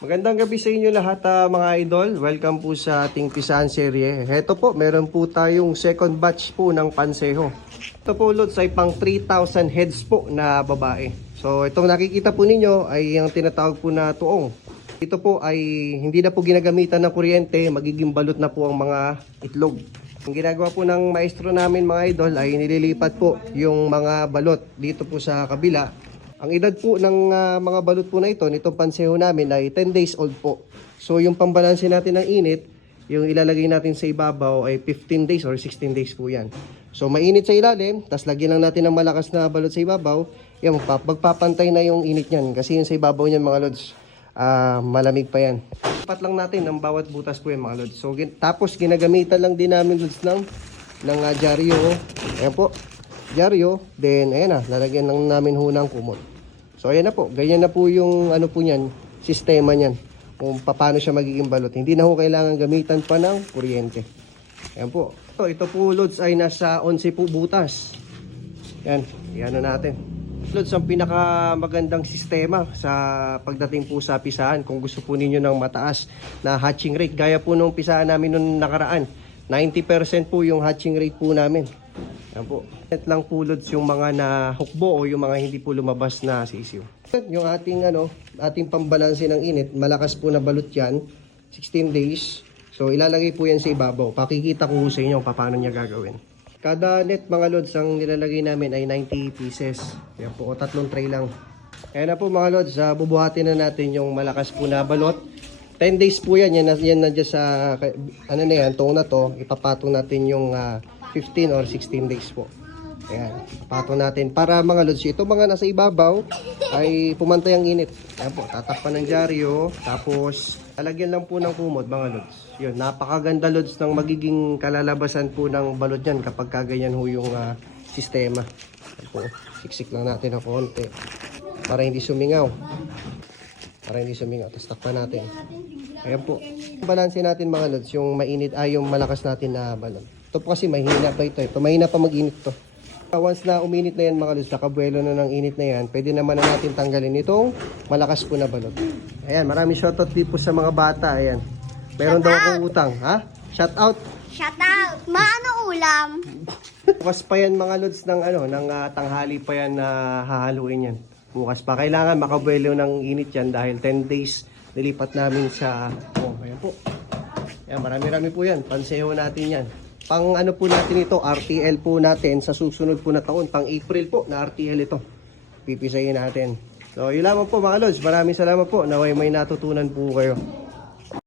Magandang gabi sa inyo lahat mga idol. Welcome po sa ating pisahan serye. Heto po, meron po tayong second batch po ng panseho. Ito po loads ay pang 3,000 heads po na babae. So itong nakikita po ninyo ay ang tinatawag po na tuong. Ito po ay hindi na po ginagamitan ng kuryente, magiging balot na po ang mga itlog. Ang ginagawa po ng maestro namin mga idol ay nililipat po yung mga balot dito po sa kabila. Ang edad po ng mga balot po na ito, nitong panseho namin ay 10 days old po. So yung pambalanse natin ng init, yung ilalagay natin sa ibabaw ay 15 days or 16 days po yan. So mainit sa ilalim, tapos lagyan lang natin ng malakas na balot sa ibabaw, yung magpapantay na yung init niyan. Kasi yung sa ibabaw niyan mga lods, malamig pa yan. Tapat lang natin ng bawat butas po yan mga lods. So tapos ginagamitan lang din namin lods ng dyaryo. Ayan po, dyaryo. Then ayan na, lalagyan lang namin ho ng kumot. So ayan na po, ganyan na po yung ano po niyan, sistema niyan. Kung paano siya magiging balot. Hindi na ho kailangan gamitan pa ng kuryente. Ayan po. Ito po loads ay nasa 11 po butas. Yan, yan na natin. Loads ang pinakamagandang sistema sa pagdating po sa pisahan. Kung gusto po ninyo ng mataas na hatching rate. Gaya po nung pisahan namin nung nakaraan. 90% po yung hatching rate po namin. Yan po. Net lang po loads yung mga nahukbo o yung mga hindi po lumabas na sisiw. Yung ating pambalanse ng init, malakas po na balot yan, 16 days. So ilalagay po yan sa ibabaw. Pakikita ko sa inyo paano niya gagawin. Kada net mga loads ang nilalagay namin ay 90 pieces. Yan po, o 3 tray lang. Ayan na po mga loads, bubuhatin na natin yung malakas po na balot. 10 days po yan, yan nandiyan sa, ano na yan, tong na to, ipapatong natin yung 15 or 16 days po. Ayan, ipapatong natin para mga loads, ito mga nasa ibabaw ay pumantay ang init. Ayan po, tatakpan ng dyaryo, tapos lalagyan lang po ng kumot mga loads. Yun, napakaganda loads ng magiging kalalabasan po ng balot yan kapag kaganyan ho yung sistema. Ayan po, siksik lang natin ng konti para hindi sumingaw. Tapos takpan natin. Ayan po. Balanse natin mga lods, yung mainit ay yung malakas natin na balon. Ito po kasi mahina pa ito. Mahina pa mag-init to. Once na uminit na yan mga lods, nakabuelo na ng init na yan, pwede naman na natin tanggalin itong malakas po na balot. Ayan, maraming shoutout din po sa mga bata. Ayan. Meron daw akong utang. Ha? Shoutout? Shoutout! Maano ulam? Bukas pa yan mga lods ng, ng tanghali pa yan na hahaluin yan. Bukas pa. Kailangan makabuelo ng init yan dahil 10 days nilipat namin sa... Oh, ayan po. Ayan, marami-rami po yan. Panseho natin yan. Pang ano po natin ito, RTL po natin sa susunod po na taon. Pang April po na RTL ito. Pipisayin natin. So, yun lamang po mga lods. Maraming salamat po. Naway may natutunan po kayo.